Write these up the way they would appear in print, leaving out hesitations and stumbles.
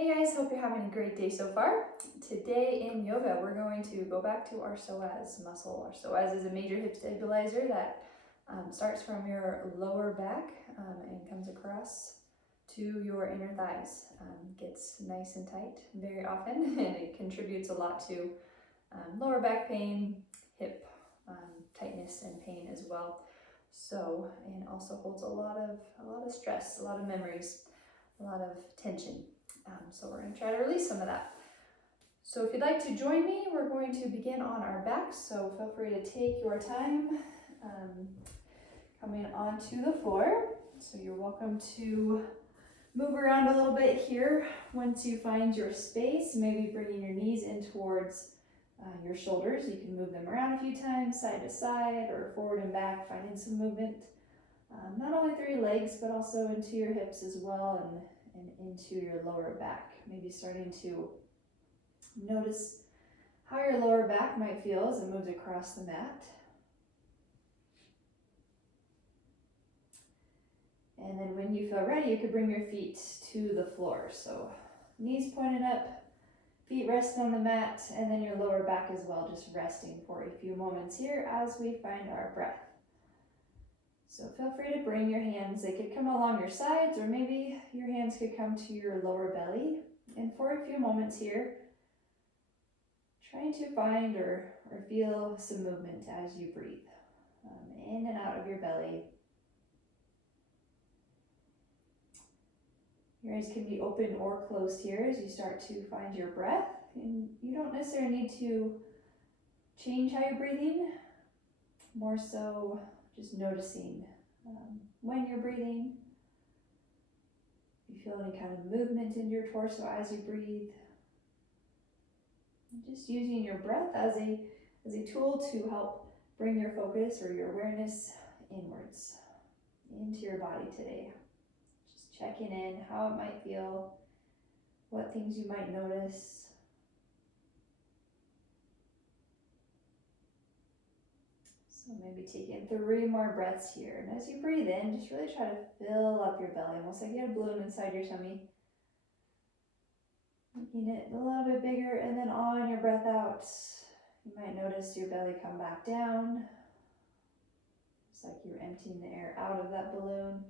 Hey guys, hope you're having a great day so far. Today in yoga, we're going to go back to our psoas muscle. Our psoas is a major hip stabilizer that starts from your lower back and comes across to your inner thighs. Gets nice and tight very often, and it contributes a lot to lower back pain, hip tightness and pain as well. So, and also holds a lot of stress, a lot of memories, a lot of tension. So we're going to try to release some of that. So if you'd like to join me, we're going to begin on our backs. So feel free to take your time coming onto the floor. So you're welcome to move around a little bit here once you find your space, maybe bringing your knees in towards your shoulders. You can move them around a few times, side to side or forward and back, finding some movement. Not only through your legs, but also into your hips as well and into your lower back. Maybe starting to notice how your lower back might feel as it moves across the mat. And then when you feel ready, you could bring your feet to the floor. So knees pointed up, feet resting on the mat, and then your lower back as well, just resting for a few moments here as we find our breath. So feel free to bring your hands, they could come along your sides, or maybe your hands could come to your lower belly. And for a few moments here, trying to find or feel some movement as you breathe in and out of your belly. Your eyes can be open or closed here as you start to find your breath. And you don't necessarily need to change how you're breathing, more so just noticing when you're breathing. If you feel any kind of movement in your torso as you breathe. And just using your breath as a tool to help bring your focus or your awareness inwards into your body today. Just checking in how it might feel, what things you might notice. So maybe taking 3 more breaths here. And as you breathe in, just really try to fill up your belly, almost like you had a balloon inside your tummy. Making it a little bit bigger, and then on your breath out, you might notice your belly come back down. It's like you're emptying the air out of that balloon.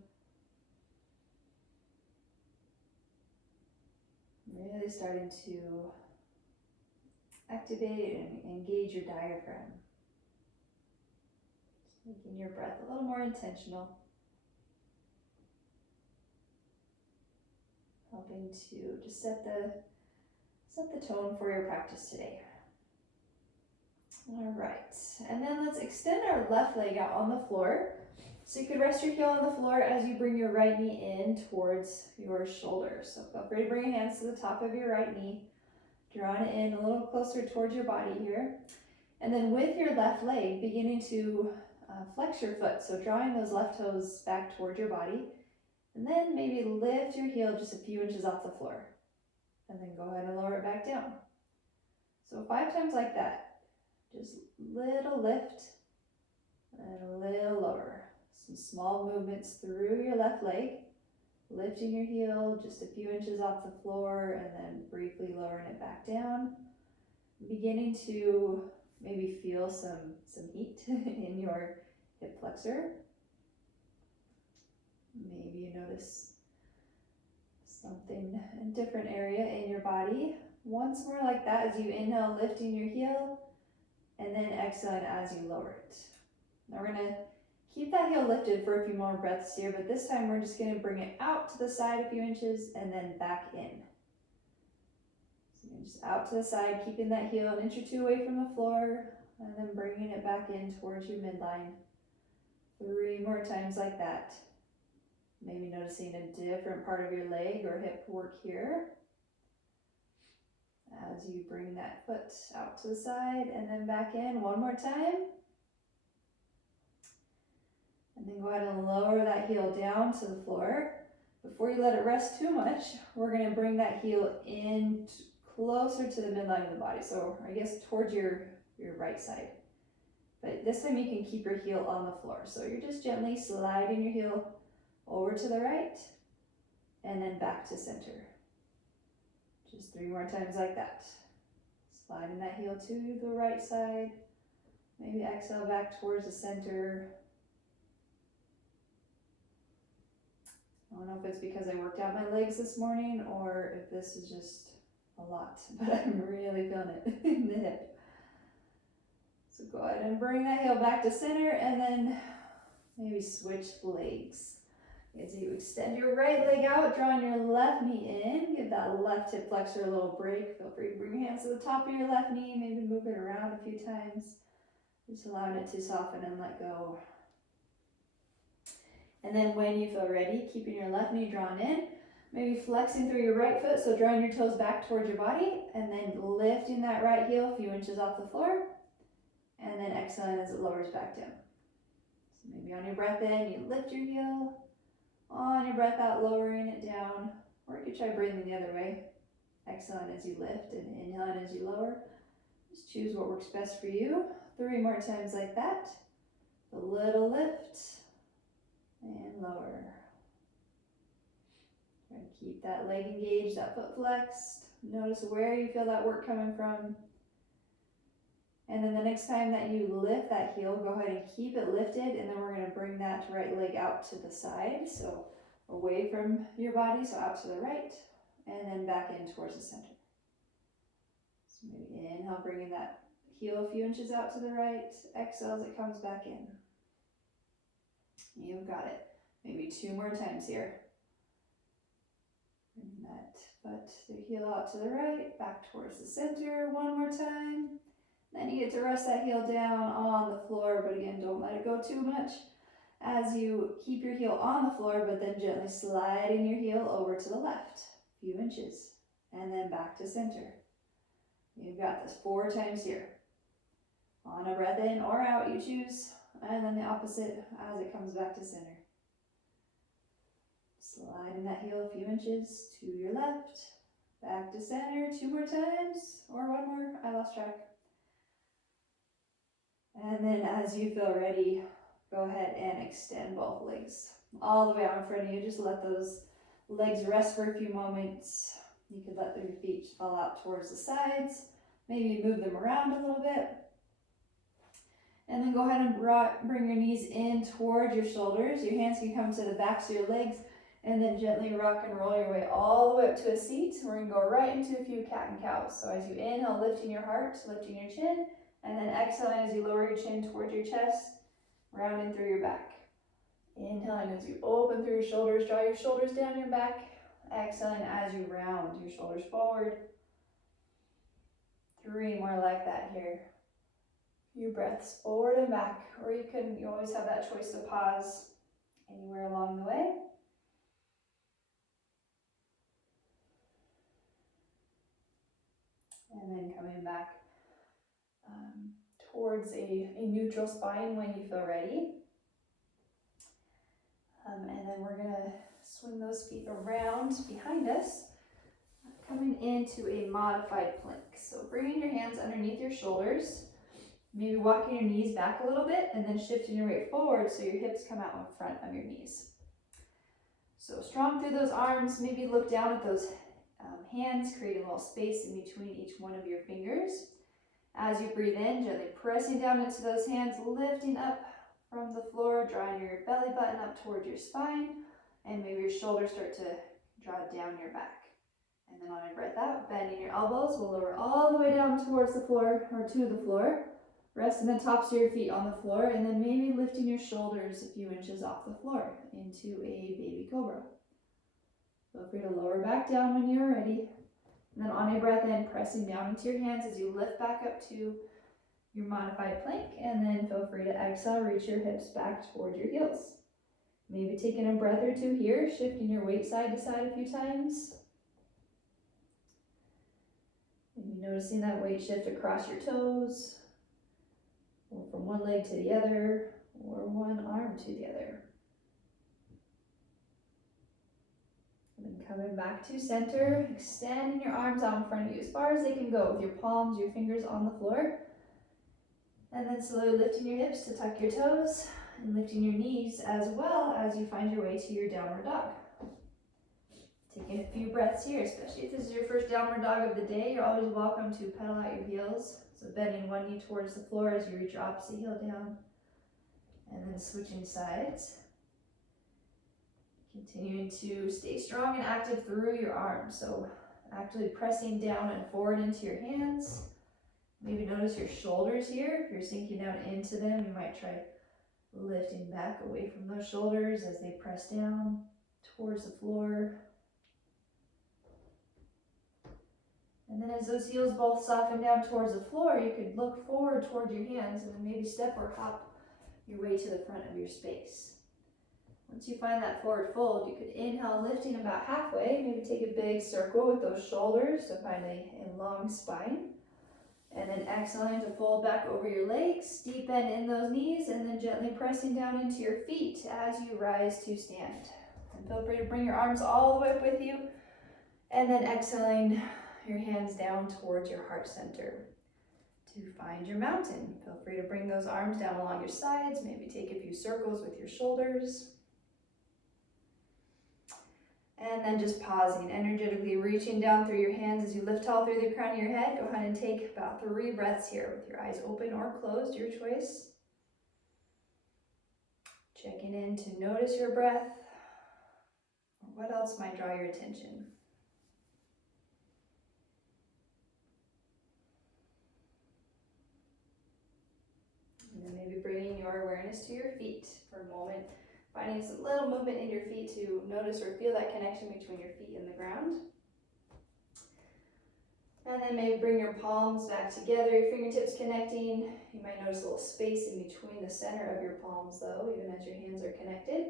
Really starting to activate and engage your diaphragm. Just making your breath a little more intentional. Helping to just set the tone for your practice today. All right, and then let's extend our left leg out on the floor. So you could rest your heel on the floor as you bring your right knee in towards your shoulders. So feel free to bring your hands to the top of your right knee, drawing it in a little closer towards your body here. And then with your left leg, beginning to flex your foot. So drawing those left toes back towards your body. And then maybe lift your heel just a few inches off the floor. And then go ahead and lower it back down. So 5 times like that. Just little lift and a little lower. Some small movements through your left leg. Lifting your heel just a few inches off the floor and then briefly lowering it back down. Beginning to maybe feel some heat in your hip flexor. Maybe you notice something, a different area in your body. Once more like that as you inhale, lifting your heel, and then exhaling as you lower it. Now we're gonna keep that heel lifted for a few more breaths here, but this time we're just gonna bring it out to the side a few inches and then back in. So just out to the side, keeping that heel an inch or 2 away from the floor, and then bringing it back in towards your midline. 3 more times like that. Maybe noticing a different part of your leg or hip work here. As you bring that foot out to the side and then back in 1 more time. And then go ahead and lower that heel down to the floor. Before you let it rest too much, we're going to bring that heel in closer to the midline of the body. So I guess towards your right side. But this time you can keep your heel on the floor. So you're just gently sliding your heel over to the right and then back to center. Just 3 more times like that. Sliding that heel to the right side. Maybe exhale back towards the center. I don't know if it's because I worked out my legs this morning or if this is just a lot, but I'm really feeling it in the hip. So go ahead and bring that heel back to center and then maybe switch legs. As you extend your right leg out, drawing your left knee in, give that left hip flexor a little break. Feel free to bring your hands to the top of your left knee, maybe move it around a few times. Just allowing it to soften and let go. And then when you feel ready, keeping your left knee drawn in, maybe flexing through your right foot, so drawing your toes back towards your body, and then lifting that right heel a few inches off the floor, and then exhaling as it lowers back down. So maybe on your breath in, you lift your heel. On your breath out, lowering it down, or you could try breathing the other way. Exhaling as you lift and inhaling as you lower. Just choose what works best for you. 3 more times like that. A little lift and lower. Try to keep that leg engaged, that foot flexed. Notice where you feel that work coming from. And then the next time that you lift that heel, go ahead and keep it lifted, and then we're going to bring that right leg out to the side, so away from your body, so out to the right, and then back in towards the center. So maybe inhale, bringing that heel a few inches out to the right, exhale as it comes back in. You've got it. Maybe 2 more times here. Bring that butt, the heel out to the right, back towards the center, 1 more time. Then you get to rest that heel down on the floor, but again, don't let it go too much as you keep your heel on the floor, but then gently sliding your heel over to the left, a few inches, and then back to center. You've got this 4 times here. On a breath in or out, you choose, and then the opposite as it comes back to center. Sliding that heel a few inches to your left, back to center, 2 more times, or 1 more, I lost track. And then as you feel ready, go ahead and extend both legs all the way out in front of you. Just let those legs rest for a few moments. You could let your feet fall out towards the sides. Maybe move them around a little bit. And then go ahead and bring your knees in towards your shoulders. Your hands can come to the backs of your legs, and then gently rock and roll your way all the way up to a seat. We're going to go right into a few cat and cows. So as you inhale, lifting your heart, lifting your chin, and then exhaling as you lower your chin towards your chest, rounding through your back. Inhaling as you open through your shoulders, draw your shoulders down your back. Exhaling as you round your shoulders forward. 3 more like that here. Few breaths forward and back, or you always have that choice to pause anywhere along the way. And then coming back towards a neutral spine when you feel ready. And then we're going to swing those feet around behind us, coming into a modified plank. So bringing your hands underneath your shoulders, maybe walking your knees back a little bit, and then shifting your weight forward so your hips come out in front of your knees. So strong through those arms, maybe look down at those hands, creating a little space in between each one of your fingers. As you breathe in, gently pressing down into those hands, lifting up from the floor, drawing your belly button up towards your spine, and maybe your shoulders start to draw down your back. And then on your breath out, bending your elbows, we'll lower all the way down towards the floor, or to the floor. Resting the tops of your feet on the floor, and then maybe lifting your shoulders a few inches off the floor into a baby cobra. Feel free to lower back down when you're ready. And then on your breath in, pressing down into your hands as you lift back up to your modified plank, and then feel free to exhale, reach your hips back towards your heels. Maybe taking a breath or two here, shifting your weight side to side a few times. Maybe noticing that weight shift across your toes, or from one leg to the other, or one arm to the other. And then coming back to center, extending your arms out in front of you as far as they can go with your palms, your fingers on the floor. And then slowly lifting your hips to tuck your toes, and lifting your knees as well as you find your way to your downward dog. Taking a few breaths here, especially if this is your first downward dog of the day. You're always welcome to pedal out your heels. So bending one knee towards the floor as you reach your opposite heel down. And then switching sides. Continuing to stay strong and active through your arms. So actively pressing down and forward into your hands. Maybe notice your shoulders here. If you're sinking down into them, you might try lifting back away from those shoulders as they press down towards the floor. And then as those heels both soften down towards the floor, you could look forward towards your hands and then maybe step or hop your way to the front of your space. Once you find that forward fold, you could inhale, lifting about halfway. Maybe take a big circle with those shoulders to find a long spine. And then exhaling to fold back over your legs, deep bend in those knees, and then gently pressing down into your feet as you rise to stand. And feel free to bring your arms all the way up with you. And then exhaling your hands down towards your heart center to find your mountain. Feel free to bring those arms down along your sides, maybe take a few circles with your shoulders. And then just pausing, energetically reaching down through your hands as you lift tall through the crown of your head. Go ahead and take about 3 breaths here with your eyes open or closed, your choice. Checking in to notice your breath. What else might draw your attention? And then maybe bringing your awareness to your feet for a moment. Finding some little movement in your feet to notice or feel that connection between your feet and the ground. And then maybe bring your palms back together, your fingertips connecting. You might notice a little space in between the center of your palms though, even as your hands are connected.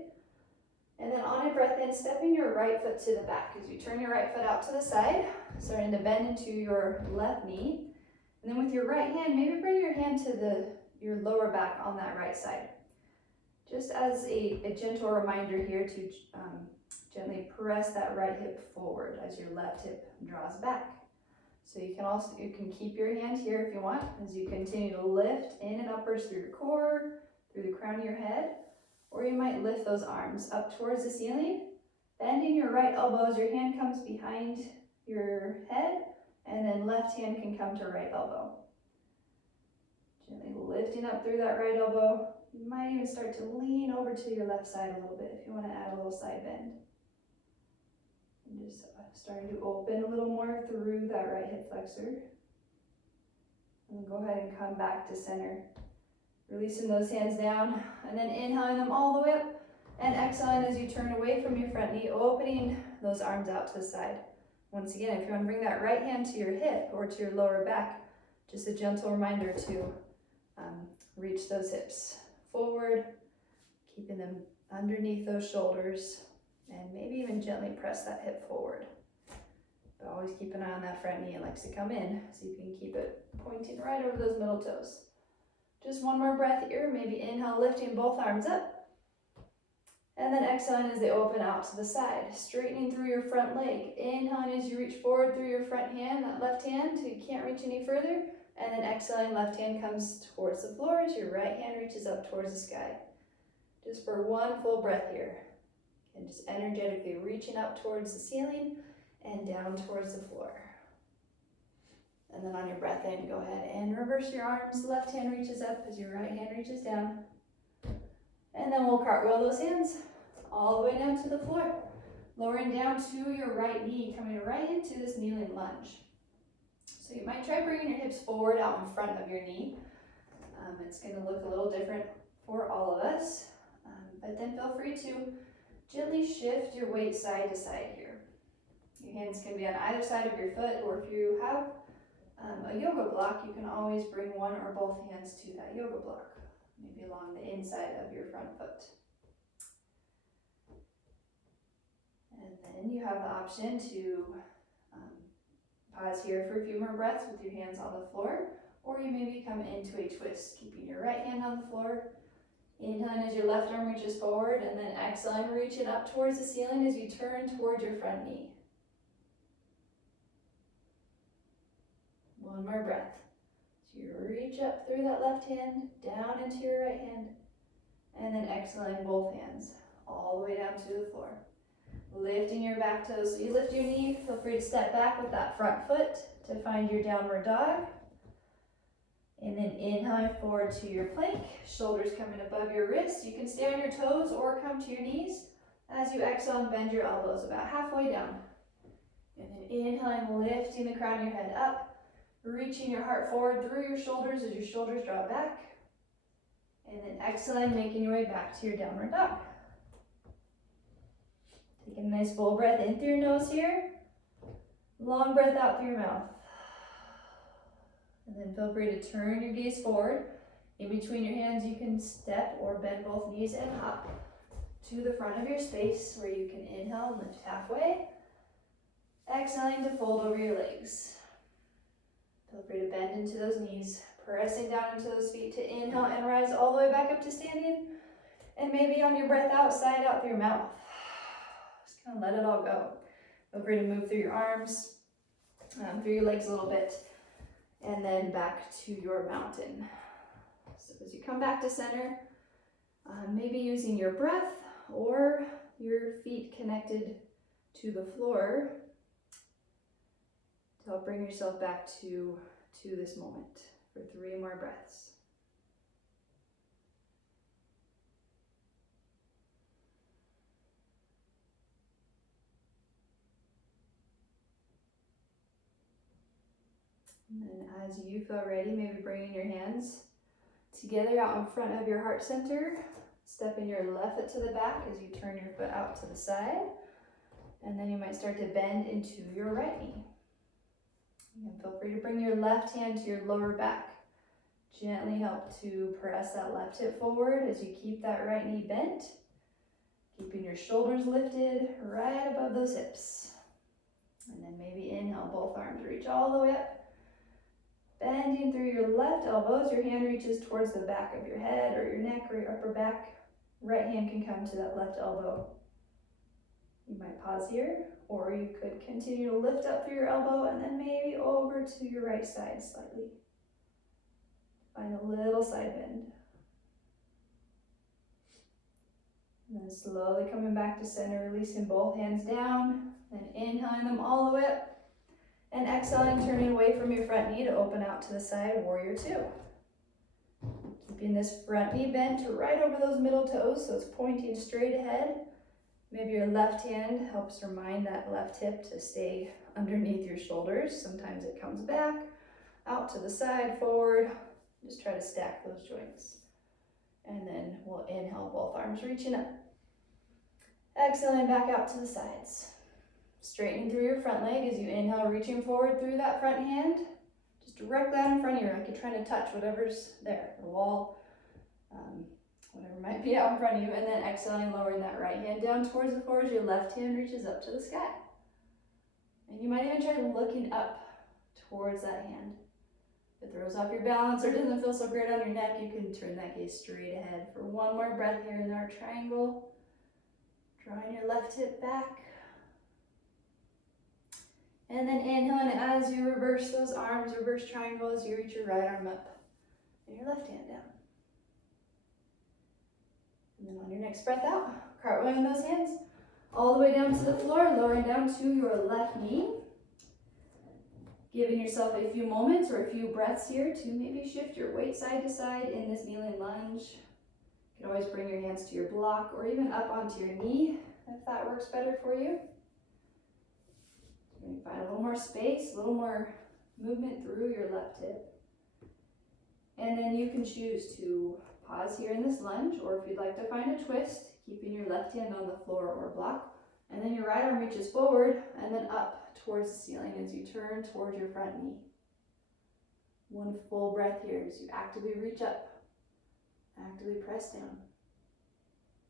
And then on a breath in, stepping your right foot to the back as you turn your right foot out to the side, starting to bend into your left knee. And then with your right hand, maybe bring your hand to your lower back on that right side. Just as a gentle reminder here to gently press that right hip forward as your left hip draws back. So you can keep your hand here if you want as you continue to lift in and upwards through your core, through the crown of your head, or you might lift those arms up towards the ceiling, bending your right elbow as your hand comes behind your head, and then left hand can come to right elbow. Gently lifting up through that right elbow. You might even start to lean over to your left side a little bit if you want to add a little side bend. And just starting to open a little more through that right hip flexor. And go ahead and come back to center. Releasing those hands down and then inhaling them all the way up and exhaling as you turn away from your front knee, opening those arms out to the side. Once again, if you want to bring that right hand to your hip or to your lower back, just a gentle reminder to reach those hips forward, keeping them underneath those shoulders, and maybe even gently press that hip forward. But always keep an eye on that front knee. It likes to come in, so you can keep it pointing right over those middle toes. Just one more breath here, maybe inhale, lifting both arms up, and then exhaling as they open out to the side, straightening through your front leg. Inhaling as you reach forward through your front hand, that left hand, so you can't reach any further. And then exhaling, left hand comes towards the floor as your right hand reaches up towards the sky. Just for one full breath here. And just energetically reaching up towards the ceiling and down towards the floor. And then on your breath in, go ahead and reverse your arms. Left hand reaches up as your right hand reaches down. And then we'll cartwheel those hands all the way down to the floor. Lowering down to your right knee, coming right into this kneeling lunge. So you might try bringing your hips forward out in front of your knee. It's going to look a little different for all of us. But then feel free to gently shift your weight side to side here. Your hands can be on either side of your foot, or if you have a yoga block, you can always bring one or both hands to that yoga block, maybe along the inside of your front foot. And then you have the option to pause here for a few more breaths with your hands on the floor, or you maybe come into a twist, keeping your right hand on the floor. Inhaling as your left arm reaches forward, and then exhaling, reaching up towards the ceiling as you turn towards your front knee. One more breath. So you reach up through that left hand, down into your right hand, and then exhaling both hands all the way down to the floor. Lifting your back toes. So you lift your knee, feel free to step back with that front foot to find your downward dog. And then inhale forward to your plank, shoulders coming above your wrists. You can stay on your toes or come to your knees. As you exhale, and bend your elbows about halfway down. And then inhaling, lifting the crown of your head up, reaching your heart forward through your shoulders as your shoulders drop back. And then exhaling, making your way back to your downward dog. Taking a nice full breath in through your nose here. Long breath out through your mouth. And then feel free to turn your gaze forward. In between your hands, you can step or bend both knees and hop to the front of your space where you can inhale and lift halfway. Exhaling to fold over your legs. Feel free to bend into those knees, pressing down into those feet to inhale and rise all the way back up to standing. And maybe on your breath out, sigh it out through your mouth. Just kind of let it all go. Feel free to move through your arms, through your legs a little bit, and then back to your mountain. So as you come back to center, maybe using your breath or your feet connected to the floor to help bring yourself back to this moment for 3 more breaths. And then as you feel ready, maybe bringing your hands together out in front of your heart center, stepping your left foot to the back as you turn your foot out to the side. And then you might start to bend into your right knee. And feel free to bring your left hand to your lower back. Gently help to press that left hip forward as you keep that right knee bent. Keeping your shoulders lifted right above those hips. And then maybe inhale, both arms reach all the way up. Bending through your left elbows, your hand reaches towards the back of your head or your neck or your upper back. Right hand can come to that left elbow. You might pause here, or you could continue to lift up through your elbow and then maybe over to your right side slightly. Find a little side bend. And then slowly coming back to center, releasing both hands down, then inhaling them all the way up. And exhaling, turning away from your front knee to open out to the side, warrior 2. Keeping this front knee bent right over those middle toes, so it's pointing straight ahead. Maybe your left hand helps remind that left hip to stay underneath your shoulders. Sometimes it comes back, out to the side, forward. Just try to stack those joints. And then we'll inhale, both arms reaching up. Exhaling back out to the sides. Straightening through your front leg as you inhale, reaching forward through that front hand. Just directly out in front of you, like you're trying to touch whatever's there, the wall, whatever might be out in front of you. And then exhaling, lowering that right hand down towards the floor as your left hand reaches up to the sky. And you might even try looking up towards that hand. If it throws off your balance or doesn't feel so great on your neck, you can turn that gaze straight ahead for 1 more breath here in our triangle. Drawing your left hip back. And then inhaling as you reverse those arms, reverse triangle as you reach your right arm up and your left hand down. And then on your next breath out, cartwheeling those hands all the way down to the floor, lowering down to your left knee. Giving yourself a few moments or a few breaths here to maybe shift your weight side to side in this kneeling lunge. You can always bring your hands to your block or even up onto your knee if that works better for you. You find a little more space, a little more movement through your left hip. And then you can choose to pause here in this lunge, or if you'd like to find a twist, keeping your left hand on the floor or block. And then your right arm reaches forward and then up towards the ceiling as you turn towards your front knee. 1 full breath here as you actively reach up, actively press down.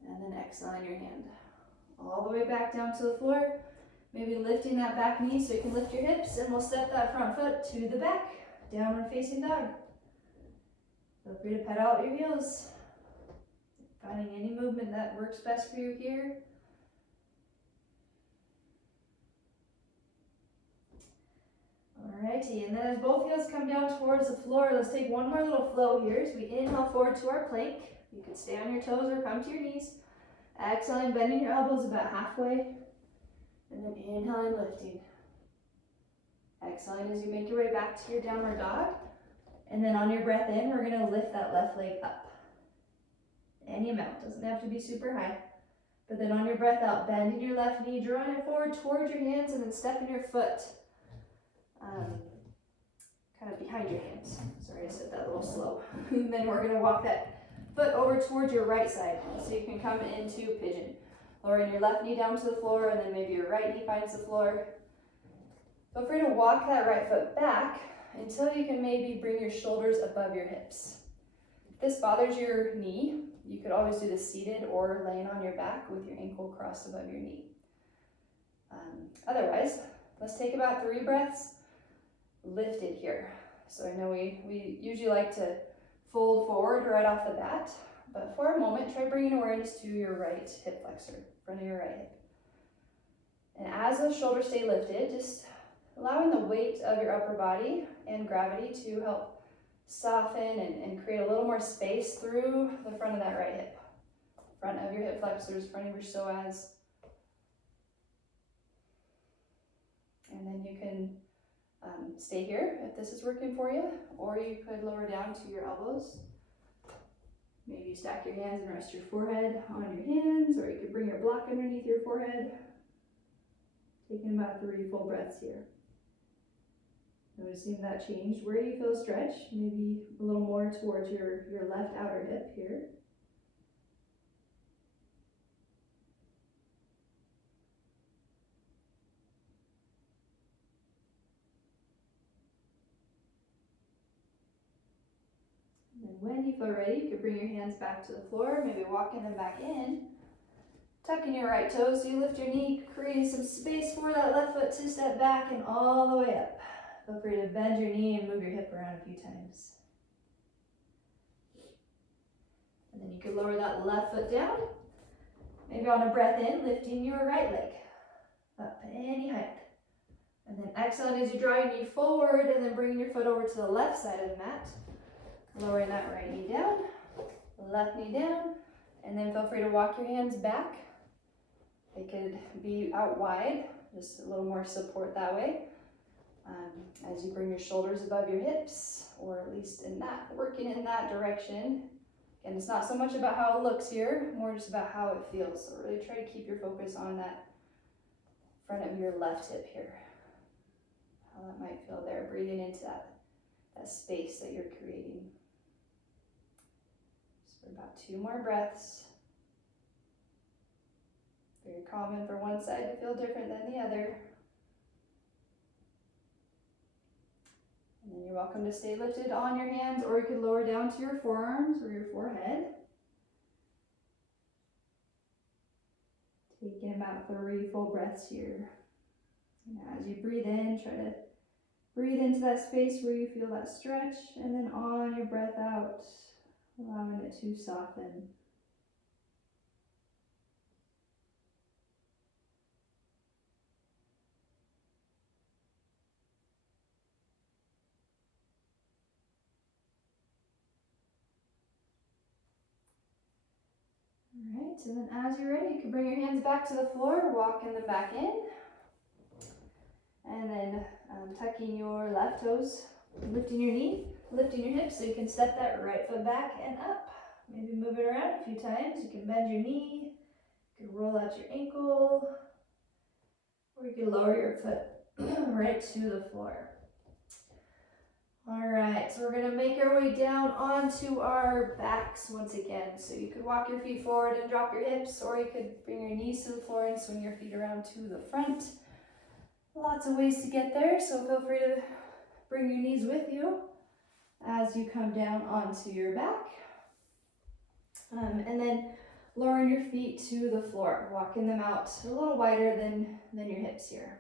And then exhaling your hand all the way back down to the floor. Maybe lifting that back knee so you can lift your hips, and we'll step that front foot to the back, downward facing dog. Feel free to pedal out your heels, finding any movement that works best for you here. Alrighty, and then as both heels come down towards the floor, let's take 1 more little flow here. As we inhale forward to our plank, you can stay on your toes or come to your knees. Exhaling, bending your elbows about halfway. And then inhaling, lifting. Exhaling as you make your way back to your downward dog. And then on your breath in, we're gonna lift that left leg up. Any amount, doesn't have to be super high. But then on your breath out, bending your left knee, drawing it forward towards your hands, and then stepping your foot kind of behind your hands. Sorry, I said that a little slow. And then we're gonna walk that foot over towards your right side. So you can come into pigeon. Lowering your left knee down to the floor, and then maybe your right knee finds the floor. Feel free to walk that right foot back until you can maybe bring your shoulders above your hips. If this bothers your knee, you could always do this seated or laying on your back with your ankle crossed above your knee. Otherwise, let's take about 3 breaths lifted here. So I know we usually like to fold forward right off the bat, but for a moment, try bringing awareness to your right hip flexor, front of your right hip. And as those shoulders stay lifted, just allowing the weight of your upper body and gravity to help soften and create a little more space through the front of that right hip. Front of your hip flexors, front of your psoas. And then you can stay here if this is working for you, or you could lower down to your elbows. Maybe stack your hands and rest your forehead on your hands, or you could bring your block underneath your forehead. Taking about 3 full breaths here. Noticing that change. Where do you feel stretch? Maybe a little more towards your left outer hip here. And then when you feel ready, you can bring your hands back to the floor, maybe walking them back in. Tucking your right toes so you lift your knee, creating some space for that left foot to step back and all the way up. Feel free to bend your knee and move your hip around a few times. And then you can lower that left foot down. Maybe on a breath in, lifting your right leg up any height. And then exhaling as you draw your knee forward and then bringing your foot over to the left side of the mat. Lowering that right knee down, left knee down, and then feel free to walk your hands back. They could be out wide, just a little more support that way. As you bring your shoulders above your hips, or at least working in that direction. And it's not so much about how it looks here, more just about how it feels. So really try to keep your focus on that front of your left hip here. How that might feel there, breathing into that space that you're creating. Just for about 2 more breaths. Very common for one side to feel different than the other. And then you're welcome to stay lifted on your hands, or you could lower down to your forearms or your forehead. Taking about 3 full breaths here. And as you breathe in, try to breathe into that space where you feel that stretch, and then on your breath out, allowing it to soften. Alright, and then as you're ready, you can bring your hands back to the floor, walking them back in. And then tucking your left toes, lifting your knee, lifting your hips so you can step that right foot back and up. Maybe move it around a few times. You can bend your knee, you can roll out your ankle, or you can lower your foot right to the floor. Alright, so we're going to make our way down onto our backs once again. So you could walk your feet forward and drop your hips, or you could bring your knees to the floor and swing your feet around to the front. Lots of ways to get there, so feel free to bring your knees with you as you come down onto your back. And then lowering your feet to the floor, walking them out a little wider than your hips here.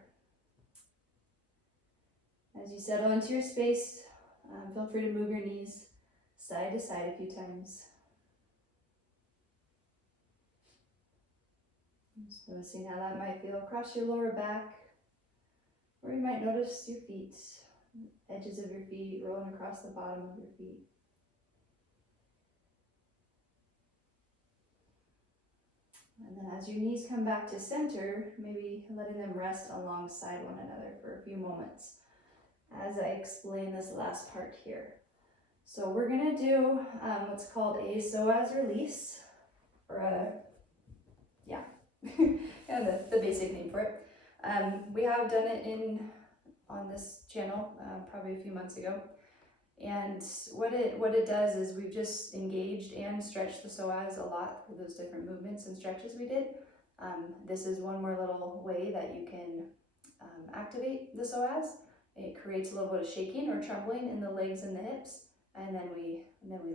As you settle into your space, feel free to move your knees side to side a few times. Just noticing how that might feel across your lower back, or you might notice your feet, edges of your feet rolling across the bottom of your feet. And then as your knees come back to center, maybe letting them rest alongside one another for a few moments as I explain this last part here. So we're gonna do what's called a psoas release, or a, yeah, kind of the basic name for it. We have done it on this channel probably a few months ago. And what it does is we've just engaged and stretched the psoas a lot through those different movements and stretches we did. This is one more little way that you can activate the psoas. It creates a little bit of shaking or trembling in the legs and the hips, and then we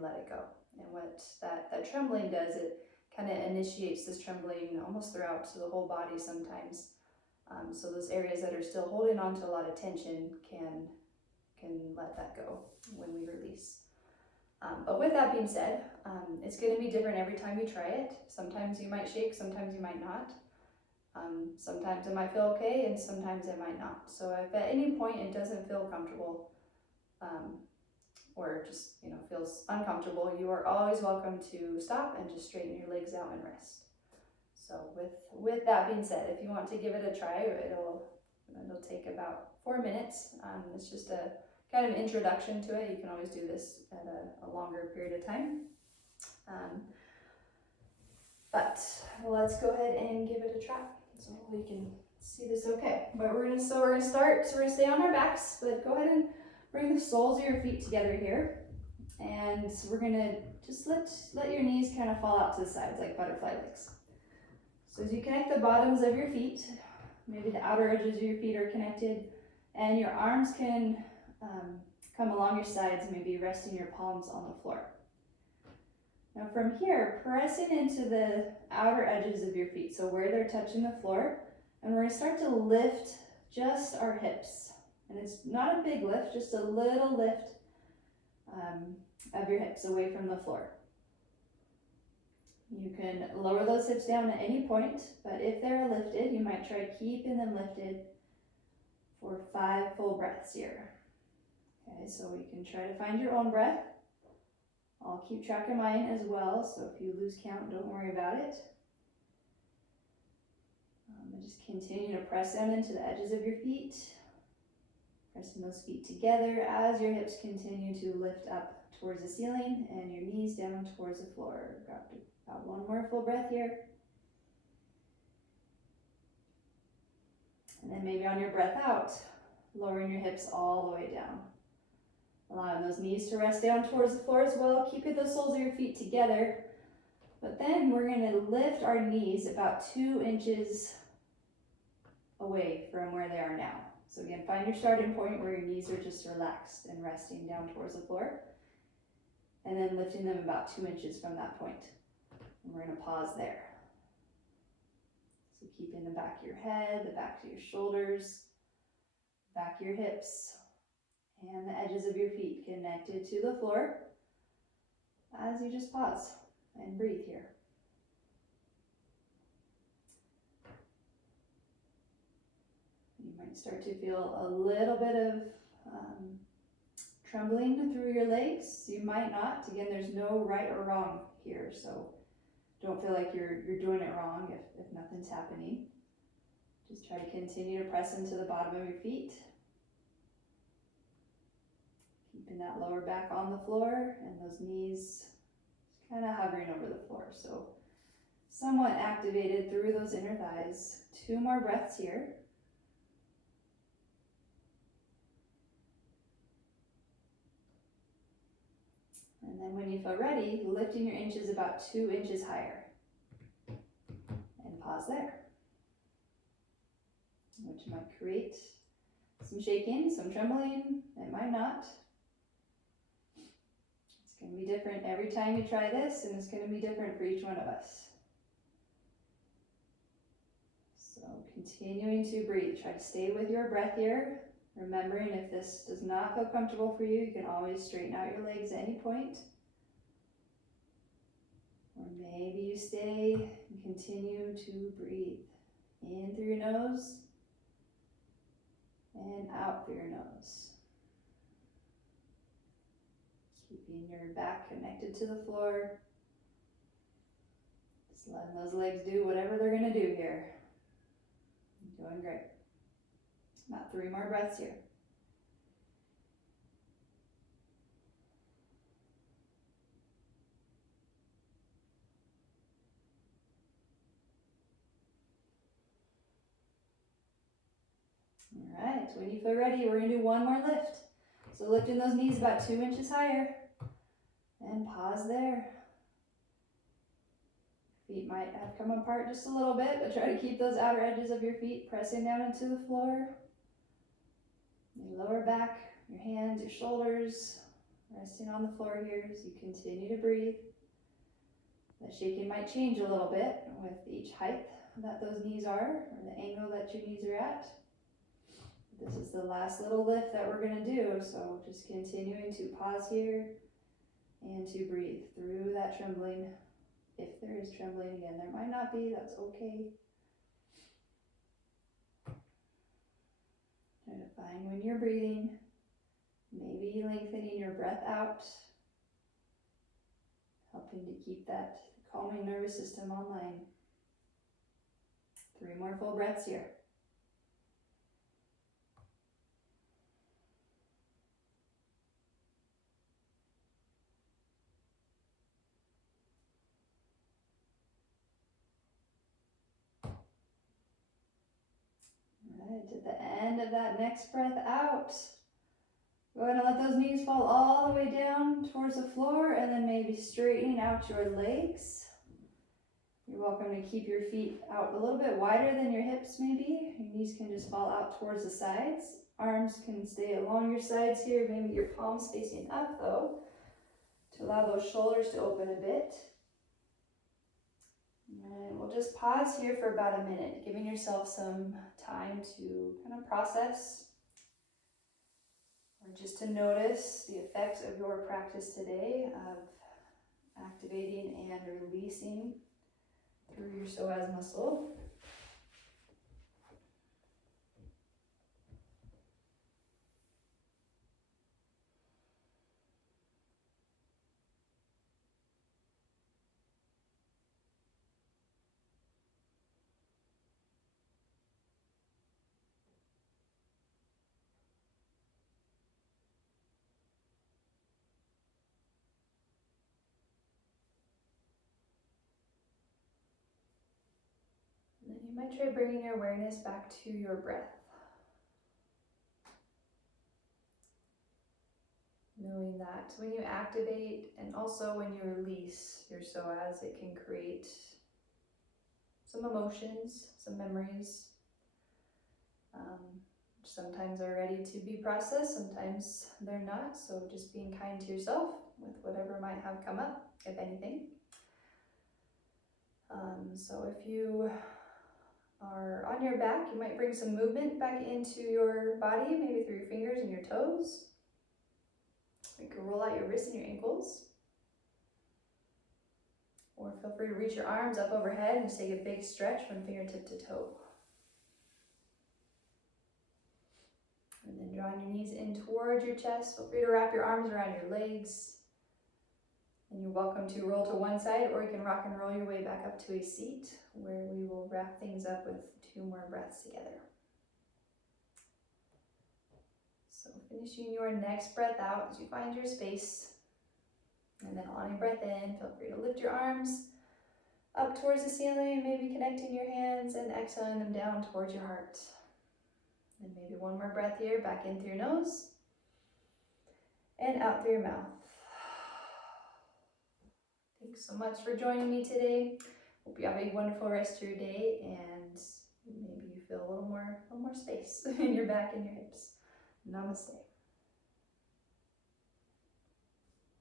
let it go. And what that trembling does, it kind of initiates this trembling almost throughout the whole body sometimes. So those areas that are still holding on to a lot of tension can let that go when we release. But with that being said, it's going to be different every time you try it. Sometimes you might shake, sometimes you might not. Sometimes it might feel okay, and sometimes it might not. So if at any point it doesn't feel comfortable, or just feels uncomfortable, you are always welcome to stop and just straighten your legs out and rest. So with that being said, if you want to give it a try, it'll take about 4 minutes. It's just a kind of introduction to it. You can always do this at a longer period of time. But let's go ahead and give it a try so we can see this okay. But we're gonna start. So we're gonna stay on our backs, but go ahead and bring the soles of your feet together here. And we're gonna just let your knees kind of fall out to the sides like butterfly legs. So as you connect the bottoms of your feet, maybe the outer edges of your feet are connected, and your arms can come along your sides, maybe resting your palms on the floor. Now from here, pressing into the outer edges of your feet, so where they're touching the floor, and we're going to start to lift just our hips. And it's not a big lift, just a little lift of your hips away from the floor. You can lower those hips down at any point, but if they're lifted, you might try keeping them lifted for 5 full breaths here. Okay, so we can try to find your own breath. I'll keep track of mine as well, so if you lose count, don't worry about it. And just continue to press down into the edges of your feet, pressing those feet together as your hips continue to lift up towards the ceiling and your knees down towards the floor. Grab about 1 more full breath here. And then maybe on your breath out, lowering your hips all the way down. Allowing those knees to rest down towards the floor as well, keeping the soles of your feet together. But then we're going to lift our knees about 2 inches away from where they are now. So again, find your starting point where your knees are just relaxed and resting down towards the floor. And then lifting them about 2 inches from that point. And we're going to pause there. So keeping the back of your head, the back of your shoulders, back of your hips, and the edges of your feet connected to the floor as you just pause and breathe here. You might start to feel a little bit of trembling through your legs. You might not. Again, there's no right or wrong here, so don't feel like you're doing it wrong if nothing's happening. Just try to continue to press into the bottom of your feet. Keeping that lower back on the floor and those knees kind of hovering over the floor. So somewhat activated through those inner thighs. 2 more breaths here. And then when you feel ready, lifting your inches about 2 inches higher. And pause there. Which might create some shaking, some trembling. It might not. It's going to be different every time you try this, and it's going to be different for each one of us. So continuing to breathe. Try to stay with your breath here. Remembering if this does not feel comfortable for you, you can always straighten out your legs at any point. Or maybe you stay and continue to breathe. In through your nose and out through your nose. Keeping your back connected to the floor. Just letting those legs do whatever they're going to do here. You're doing great. About 3 more breaths here. All right, when you feel ready, we're going to do one more lift. So lifting those knees about 2 inches higher. And pause there. Feet might have come apart just a little bit, but try to keep those outer edges of your feet pressing down into the floor. Your lower back, your hands, your shoulders, resting on the floor here as you continue to breathe. The shaking might change a little bit with each height that those knees are, or the angle that your knees are at. This is the last little lift that we're going to do, so just continuing to pause here and to breathe through that trembling. If there is trembling, again, there might not be, that's okay. Try to find when you're breathing, maybe lengthening your breath out, helping to keep that calming nervous system online. 3 more full breaths here. All right, at the end of that next breath out, go ahead and let those knees fall all the way down towards the floor, and then maybe straightening out your legs. You're welcome to keep your feet out a little bit wider than your hips maybe. Your knees can just fall out towards the sides. Arms can stay along your sides here, maybe your palms facing up though, to allow those shoulders to open a bit. And we'll just pause here for about a minute, giving yourself some time to kind of process or just to notice the effects of your practice today of activating and releasing through your psoas muscle. And then you might try bringing your awareness back to your breath. Knowing that when you activate and also when you release your psoas, it can create some emotions, some memories. Sometimes they're ready to be processed, sometimes they're not. So just being kind to yourself with whatever might have come up, if anything. So if you are on your back, you might bring some movement back into your body, maybe through your fingers and your toes. You can roll out your wrists and your ankles. Or feel free to reach your arms up overhead and just take a big stretch from fingertip to toe. And then drawing your knees in towards your chest. Feel free to wrap your arms around your legs. And you're welcome to roll to one side, or you can rock and roll your way back up to a seat where we will wrap things up with 2 more breaths together. So finishing your next breath out as you find your space. And then on a breath in, feel free to lift your arms up towards the ceiling, maybe connecting your hands and exhaling them down towards your heart. And maybe 1 more breath here, back in through your nose and out through your mouth. Thanks so much for joining me today. Hope you have a wonderful rest of your day, and maybe you feel a little more space in your back and your hips. Namaste.